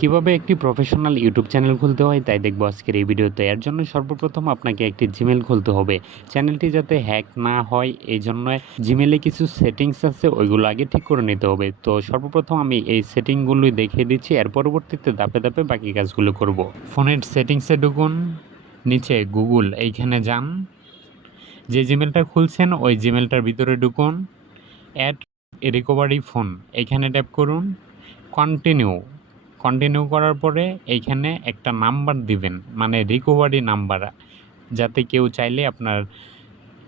কিভাবে একটি professional YouTube channel খুলতে হয় তাই দেখবো আজকের এই ভিডিওতে। এর জন্য সর্বপ্রথম আপনাকে একটি জিমেল খুলতে হবে। চ্যানেলটি যাতে হ্যাক না হয় এই জন্য জিমেলে কিছু সেটিংস আছে, ওইগুলো আগে ঠিক করে নিতে হবে। তো সর্বপ্রথম আমি এই সেটিংগুলোই দেখিয়ে দিচ্ছি, এর পরবর্তীতে ধাপে ধাপে বাকি কাজগুলো করব। ফোনের সেটিংসে ঢুকুন, নিচে গুগল এইখানে যান, যে জিমেলটা খুলছেন ওই জিমেলটার ভিতরে ঢুকুন, অ্যাড রিকভারি ফোন এইখানে ট্যাপ করুন, কন্টিনিউ করার পরে এইখানে একটা নাম্বার দিবেন, মানে রিকভারি নাম্বার, যাতে কেউ চাইলে আপনার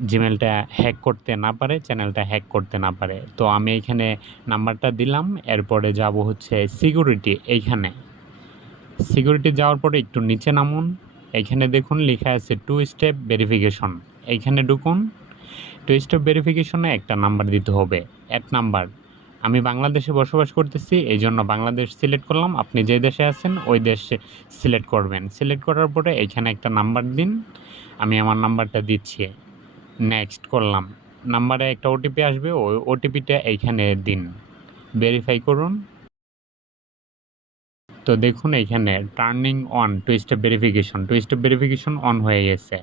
জিমেলটা হ্যাক করতে না পারে, চ্যানেলটা হ্যাক করতে না পারে। তো আমি এখানে নাম্বারটা দিলাম। এরপরে যাব হচ্ছে সিকিউরিটি। এইখানে সিকিউরিটি যাওয়ার পরে একটু নিচে নামুন, এইখানে দেখুন লেখা আছে 2 স্টেপ ভেরিফিকেশন। এইখানে ঢুকুন, 2 স্টেপ ভেরিফিকেশনে একটা নাম্বার দিতে হবে, অ্যাড নাম্বার। আমি বাংলাদেশে বসবাস করতেছি, এই জন্য বাংলাদেশ সিলেক্ট করলাম। আপনি যে দেশে আছেন ওই দেশে সিলেক্ট করবেন। সিলেক্ট করার পরে এখানে একটা নাম্বার দিন, আমি আমার নাম্বারটা দিচ্ছি, নেক্সট করলাম। নাম্বারে একটা ওটিপি আসবে, ওই ওটিপিটা এইখানে দিন, ভেরিফাই করুন। তো দেখুন এইখানে turning on two step verification on হয়ে গেছে।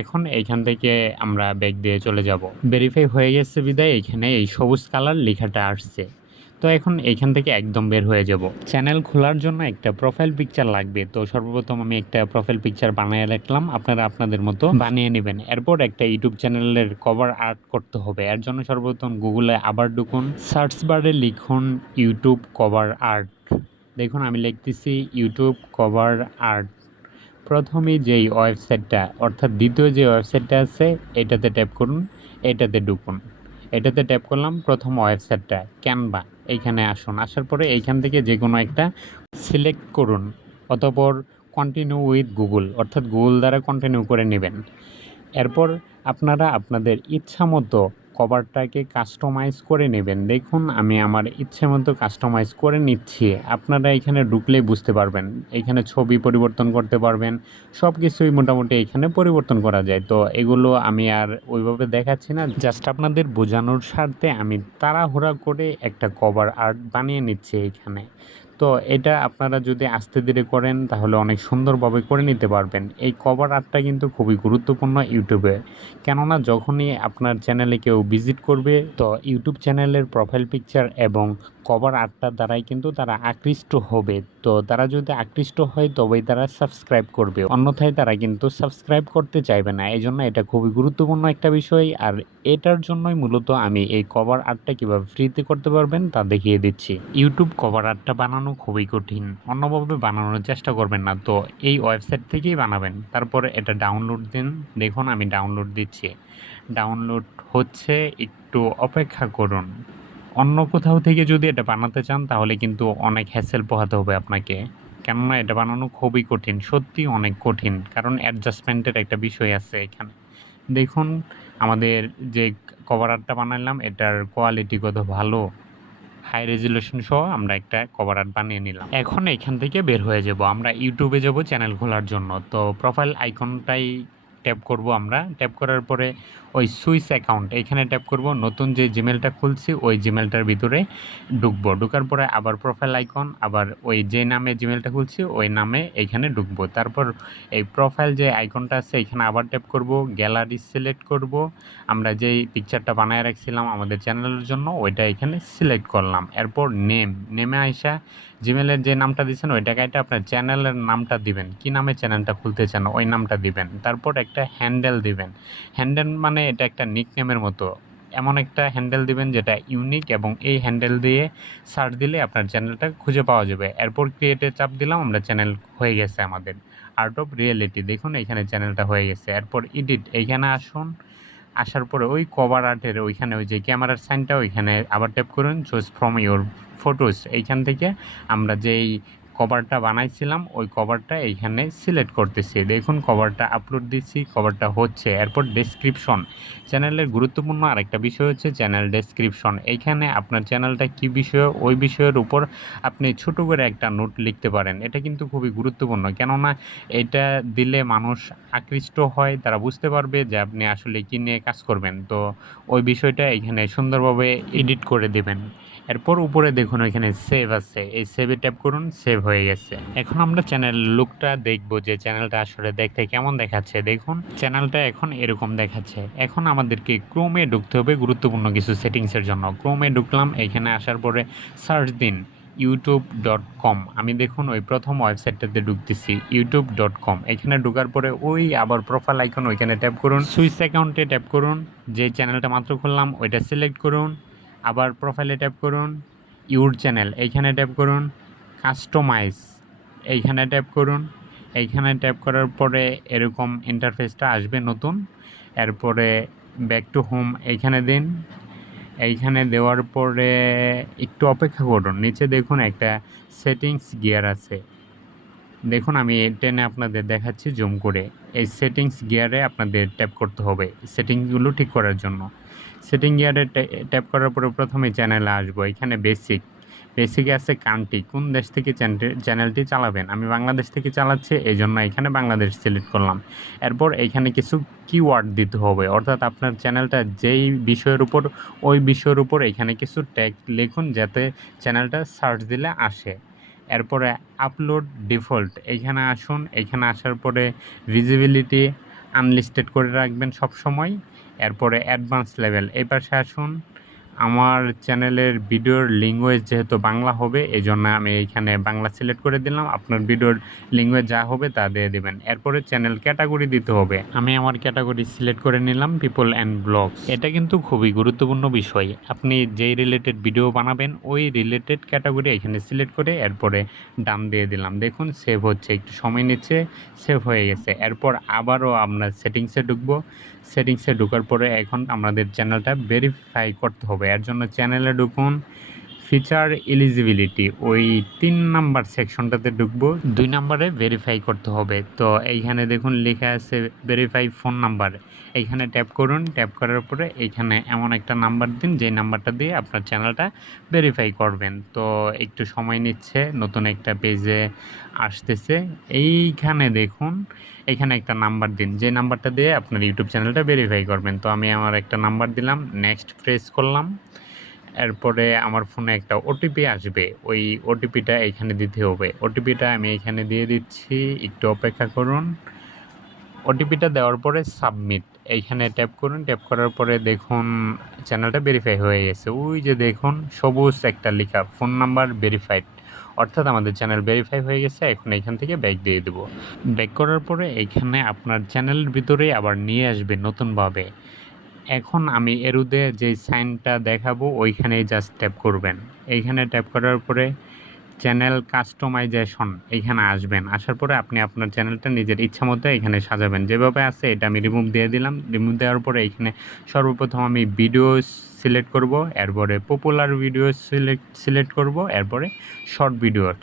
এখন এইখান থেকে আমরা ব্যাক দিয়ে চলে যাব। ভেরিফাই হয়ে গেছে বিদায় এইখানে এই সবুজ কালার লেখাটা আসছে। তো এখন এইখান থেকে একদম বের হয়ে যাব। চ্যানেল খোলার জন্য একটা প্রোফাইল পিকচার লাগবে। তো সর্বপ্রথম আমি একটা প্রোফাইল পিকচার বানিয়ে রাখলাম, আপনারা আপনাদের মতো বানিয়ে নেবেন। এরপর একটা ইউটিউব চ্যানেলের কভার আর্ট করতে হবে। এর জন্য সর্বপ্রথম গুগলে আবার ঢুকুন, সার্চ বারে লিখুন ইউটিউব কভার আর্ট। দেখুন আমি লিখতেছি ইউটিউব কভার আর্ট। প্রথমে যেই ওয়েবসাইটটা, অর্থাৎ দ্বিতীয় যে ওয়েবসাইটটা আছে এটাতে ট্যাপ করুন, এটাতে ঢুকুন। এটাতে ট্যাপ করলাম, প্রথম ওয়েবসাইটটা ক্যানভা। এইখানে আসুন, আসার পরে এইখান থেকে যে কোনো একটা সিলেক্ট করুন, অতঃপর কন্টিনিউ উইথ গুগল, অর্থাৎ গুগল দ্বারা কন্টিনিউ করে নেবেন। এরপর আপনারা আপনাদের ইচ্ছা মতো কভারটাকে কাস্টমাইজ করে নেবেন। দেখুন আমি আমার ইচ্ছে মতো কাস্টমাইজ করে নিচ্ছি, আপনারা এখানে ঢুকলেই বুঝতে পারবেন। এখানে ছবি পরিবর্তন করতে পারবেন, সব কিছুই মোটামুটি এখানে পরিবর্তন করা যায়। তো এগুলো আমি আর ওইভাবে দেখাচ্ছি না, জাস্ট আপনাদের বোঝানোর স্বার্থে আমি তাড়াহুড়া করে একটা কভার আর্ট বানিয়ে নিচ্ছি এইখানে। তো এটা আপনারা যদি আস্তে ধীরে করেন তাহলে অনেক সুন্দরভাবে করে নিতে পারবেন। এই কভার আর্টটা কিন্তু খুবই গুরুত্বপূর্ণ ইউটিউবে, কেননা যখনই আপনার চ্যানেলে কেউ ভিজিট করবে তো ইউটিউব চ্যানেলের প্রোফাইল পিকচার এবং কভার আর্টটার দ্বারাই কিন্তু তারা আকৃষ্ট হবে। তো তারা যদি আকৃষ্ট হয় তবেই তারা সাবস্ক্রাইব করবে, অন্যথায় তারা কিন্তু সাবস্ক্রাইব করতে চাইবে না। এই জন্য এটা খুবই গুরুত্বপূর্ণ একটা বিষয়, আর এটার জন্যই মূলত আমি এই কভার আর্টটা কীভাবে ফ্রিতে করতে পারবেন তা দেখিয়ে দিচ্ছি। ইউটিউব কভার আর্টটা বানানো খুবই কঠিন, অন্যভাবে বানানোর চেষ্টা করবেন না। তো এই ওয়েবসাইট থেকেই বানাবেন, তারপরে এটা ডাউনলোড দিন। দেখুন আমি ডাউনলোড দিচ্ছি, ডাউনলোড হচ্ছে, একটু অপেক্ষা করুন। অন্য কোথাও থেকে যদি এটা বানাতে চান তাহলে কিন্তু অনেক হ্যাসেল পোহাতে হবে আপনাকে, কেননা এটা বানানো খুবই কঠিন, সত্যি অনেক কঠিন, কারণ অ্যাডজাস্টমেন্টের একটা বিষয় আছে এখানে। দেখুন আমাদের যে কভার আর্টটা বানালাম এটার কোয়ালিটি কত ভালো, হাই রেজুলেশন সহ আমরা একটা কভার আর্ট বানিয়ে নিলাম। এখন এখান থেকে বের হয়ে যাব, আমরা ইউটিউবে যাব চ্যানেল খোলার জন্য। তো প্রোফাইল আইকনটাই ট্যাপ করব, আমরা ট্যাপ করার পরে ওই সুইচ অ্যাকাউন্ট এইখানে ট্যাপ করব, নতুন যে জিমেলটা খুলছি ওই জিমেলটার ভিতরে ঢুকবো। ঢোকার পরে আবার প্রোফাইল আইকন, আবার ওই যে নামে জিমেলটা খুলছি ওই নামে এইখানে ঢুকবো। তারপর এই প্রোফাইল যে আইকনটা আছে এখানে আবার ট্যাপ করব, গ্যালারি সিলেক্ট করব, আমরা যেই পিকচারটা বানায় রাখছিলাম আমাদের চ্যানেলের জন্য ওইটা এখানে সিলেক্ট করলাম। এরপর নেমে আইসা জিমেলের যে নামটা দিচ্ছেন ওইটা কাইটা আপনার চ্যানেলের নামটা দিবেন, কি নামে চ্যানেলটা খুলতে চান ওই নামটা দিবেন। তারপর একটা হ্যান্ডেল দিবেন, হ্যান্ডেল মানে এটা একটা নিকনেমের মতো, এমন একটা হ্যান্ডেল দিবেন যেটা ইউনিক, এবং এই হ্যান্ডেল দিয়ে সার্চ দিলে আপনার চ্যানেলটা খুঁজে পাওয়া যাবে। এরপর ক্রিয়েটে চাপ দিলাম, আমরা চ্যানেল হয়ে গেছে আমাদের আর্ট অফ রিয়েলিটি। দেখুন এখানে চ্যানেলটা হয়ে গেছে। এরপর এডিট, এইখানে আসুন, আসার পরে ওই কভার আর্টের ওইখানে ওই যে ক্যামেরার সাইনটা ওইখানে আবার ট্যাপ করুন, চুজ ফ্রম ইউর ফটোস। এইখান থেকে আমরা যেই কভারটা বানাইছিলাম ওই কভারটা এইখানে সিলেক্ট করতেছি। দেখুন কভারটা আপলোড দিচ্ছি, কভারটা হচ্ছে। এরপর ডেসক্রিপশন, চ্যানেলের গুরুত্বপূর্ণ আরেকটা বিষয় হচ্ছে চ্যানেল ডেসক্রিপশন। এইখানে আপনার চ্যানেলটা কী বিষয় ওই বিষয়ের উপর আপনি ছোট করে একটা নোট লিখতে পারেন। এটা কিন্তু খুবই গুরুত্বপূর্ণ, কেননা এটা দিলে মানুষ আকৃষ্ট হয়, তারা বুঝতে পারবে যে আপনি আসলে কী নিয়ে কাজ করবেন। তো ওই বিষয়টা এখানে সুন্দরভাবে এডিট করে দেবেন। এরপর উপরে দেখুন ওইখানে সেভ আছে, এই সেভে ট্যাপ করুন, সেভ হয়ে হয়ে গেছে। এখন আমরা চ্যানেল লুকটা দেখবো যে চ্যানেলটা আসলে দেখতে কেমন দেখাচ্ছে। দেখুন চ্যানেলটা এখন এরকম দেখাচ্ছে। এখন আমাদেরকে ক্রোমে ঢুকতে হবে গুরুত্বপূর্ণ কিছু সেটিংসের জন্য। ক্রোমে ঢুকলাম, এখানে আসার পরে সার্চ দিন youtube.com। আমি দেখুন ওই প্রথম ওয়েবসাইটটাতে ঢুকতেছি youtube.com। এখানে ঢোকার পরে ওই আবার প্রোফাইল আইকন ওইখানে ট্যাপ করুন, সুইচ অ্যাকাউন্টে ট্যাপ করুন, যে চ্যানেলটা মাত্র খুললাম ওইটা সিলেক্ট করুন, আবার প্রোফাইলে ট্যাপ করুন, ইউর চ্যানেল এইখানে ট্যাপ করুন, কাস্টমাইজ এইখানে ট্যাপ করুন। এইখানে ট্যাপ করার পরে এরকম ইন্টারফেসটা আসবে নতুন। এরপরে ব্যাক টু হোম এইখানে দিন। এইখানে দেওয়ার পরে একটু অপেক্ষা করুন, নিচে দেখুন একটা সেটিংস গিয়ার আছে। দেখুন আমি টেনে আপনাদের দেখাচ্ছি জুম করে। এই সেটিংস গিয়ারে আপনাদের ট্যাপ করতে হবে সেটিংসগুলো ঠিক করার জন্য। সেটিং গিয়ারে ট্যাপ করার পরে প্রথমে চ্যানেলে আসবো। এখানে বেসিকে আছে কান্ট্রি, কোন দেশ থেকে চ্যানেলটি চালাবেন। আমি বাংলাদেশ থেকে চালাচ্ছি, এই জন্য এখানে বাংলাদেশ সিলেক্ট করলাম। এরপর এইখানে কিছু কিওয়ার্ড দিতে হবে, অর্থাৎ আপনার চ্যানেলটা যেই বিষয়ের উপর ওই বিষয়ের উপর এখানে কিছু ট্যাগ লিখুন যাতে চ্যানেলটা সার্চ দিলে আসে। এরপরে আপলোড ডিফল্ট এইখানে আসুন। এইখানে আসার পরে ভিজিবিলিটি আনলিস্টেড করে রাখবেন সব সময়। এরপরে অ্যাডভান্স লেভেল এই পাশে আসুন। আমার চ্যানেলের ভিডিওর ল্যাঙ্গুয়েজ যেহেতু বাংলা হবে এই জন্য আমি এইখানে বাংলা সিলেক্ট করে দিলাম। আপনার ভিডিওর ল্যাঙ্গুয়েজ যা হবে তা দিয়ে দেবেন। এরপরে চ্যানেল ক্যাটাগরি দিতে হবে। আমি আমার ক্যাটাগরি সিলেক্ট করে নিলাম পিপল অ্যান্ড ব্লগস। এটা কিন্তু খুবই গুরুত্বপূর্ণ বিষয়। আপনি যেই রিলেটেড ভিডিও বানাবেন ওই রিলেটেড ক্যাটাগরি এখানে সিলেক্ট করে এরপরে ডান দিয়ে দিলাম। দেখুন সেভ হচ্ছে, একটু সময় নিচ্ছে, সেভ হয়ে গেছে। এরপর আবারও আমরা সেটিংসে ঢুকবো। সেটিংসে ঢোকার পরে এখন আমাদের চ্যানেলটা ভেরিফাই করতে হবে। এর জন্য চ্যানেলে ঢুকুন, ফিচার এলিজিবিলিটি ওই 3 নাম্বার সেকশনটাতে ঢুকবো। 2 নাম্বারে ভেরিফাই করতে হবে। তো এইখানে দেখুন লেখা আছে ভেরিফাই ফোন নাম্বার, এইখানে ট্যাপ করুন। ট্যাপ করার পরে এইখানে এমন একটা নাম্বার দিন যে নাম্বারটা দিয়ে আপনার চ্যানেলটা ভেরিফাই করবেন। তো একটু সময় নিচ্ছে, নতুন একটা পেজে আসতেছে। এইখানে দেখুন এখানে একটা নাম্বার দিন, যে নাম্বারটা দিয়ে আপনার ইউটিউব চ্যানেলটা ভেরিফাই করবেন। তো আমি আমার একটা নাম্বার দিলাম, নেক্সট প্রেস করলাম। এরপরে আমার ফোনে একটা ওটিপি আসবে, ওই ওটিপিটা এখানে দিতে হবে। ওটিপিটা আমি এখানে দিয়ে দিচ্ছি, একটু অপেক্ষা করুন। ওটিপিটা দেওয়ার পরে সাবমিট এইখানে ট্যাপ করুন। ট্যাপ করার পরে দেখুন চ্যানেলটা ভেরিফাই হয়ে গেছে। ওই যে দেখুন সবুজ একটা লেখা ফোন নাম্বার ভেরিফাইড, অর্থাৎ আমাদের চ্যানেল ভেরিফাই হয়ে গেছে। এখন এইখান থেকে ব্যাক দিয়ে দেবো। ব্যাক করার পরে এইখানে আপনার চ্যানেলের ভিতরেই আবার নিয়ে আসবে নতুনভাবে। এখন আমি এরুদে যে সাইনটা দেখাবো ওইখানেই জাস্ট ট্যাপ করবেন। এইখানে ট্যাপ করার পরে চ্যানেল কাস্টমাইজেশন এইখানে আসবেন। আসার পরে আপনি আপনার চ্যানেলটা নিজের ইচ্ছা মতো এখানে সাজাবেন। যেভাবে আছে এটা আমি রিমুভ দিয়ে দিলাম। রিমুভ দেওয়ার পরে এইখানে সর্বপ্রথম আমি ভিডিও সিলেক্ট করব, এরপরে পপুলার ভিডিও সিলেক্ট করব, এরপরে শর্ট ভিডিওস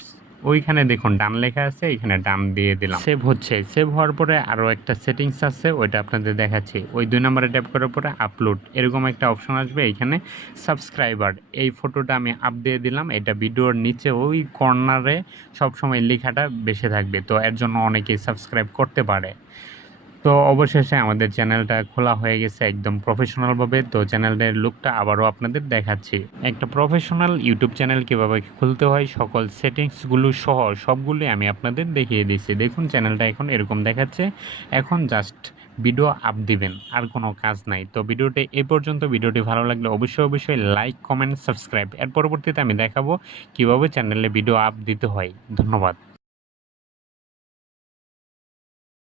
ওইখানে দেখুন ডান লেখা আছে, এখানে ডান দিয়ে দিলাম। সেভ হচ্ছে। সেভ হওয়ার পরে আরও একটা সেটিংস আছে, ওইটা আপনাদের দেখাচ্ছি। ওই 2 নম্বরে ট্যাপ করার পরে আপলোড এরকম একটা অপশন আসবে। এইখানে সাবস্ক্রাইবার এই ফটোটা আমি আপ দিয়ে দিলাম। এটা ভিডিওর নিচে ওই কর্নারে সবসময় লেখাটা বেশি থাকবে, তো এর জন্য অনেকেই সাবস্ক্রাইব করতে পারে। তো অবশেষে আমাদের চ্যানেলটা খোলা হয়ে গেছে একদম প্রফেশনালভাবে। তো চ্যানেলের লুকটা আবারও আপনাদের দেখাচ্ছি। একটা প্রফেশনাল ইউটিউব চ্যানেল কীভাবে খুলতে হয় সকল সেটিংসগুলো সহ সবগুলি আমি আপনাদের দেখিয়ে দিচ্ছি। দেখুন চ্যানেলটা এখন এরকম দেখাচ্ছে। এখন জাস্ট ভিডিও আপ দিবেন, আর কোনো কাজ নাই। তো ভিডিওটি এই পর্যন্ত। ভিডিওটি ভালো লাগলে অবশ্যই লাইক, কমেন্ট, সাবস্ক্রাইব। এর পরবর্তীতে আমি দেখাবো কীভাবে চ্যানেলে ভিডিও আপ দিতে হয়। ধন্যবাদ।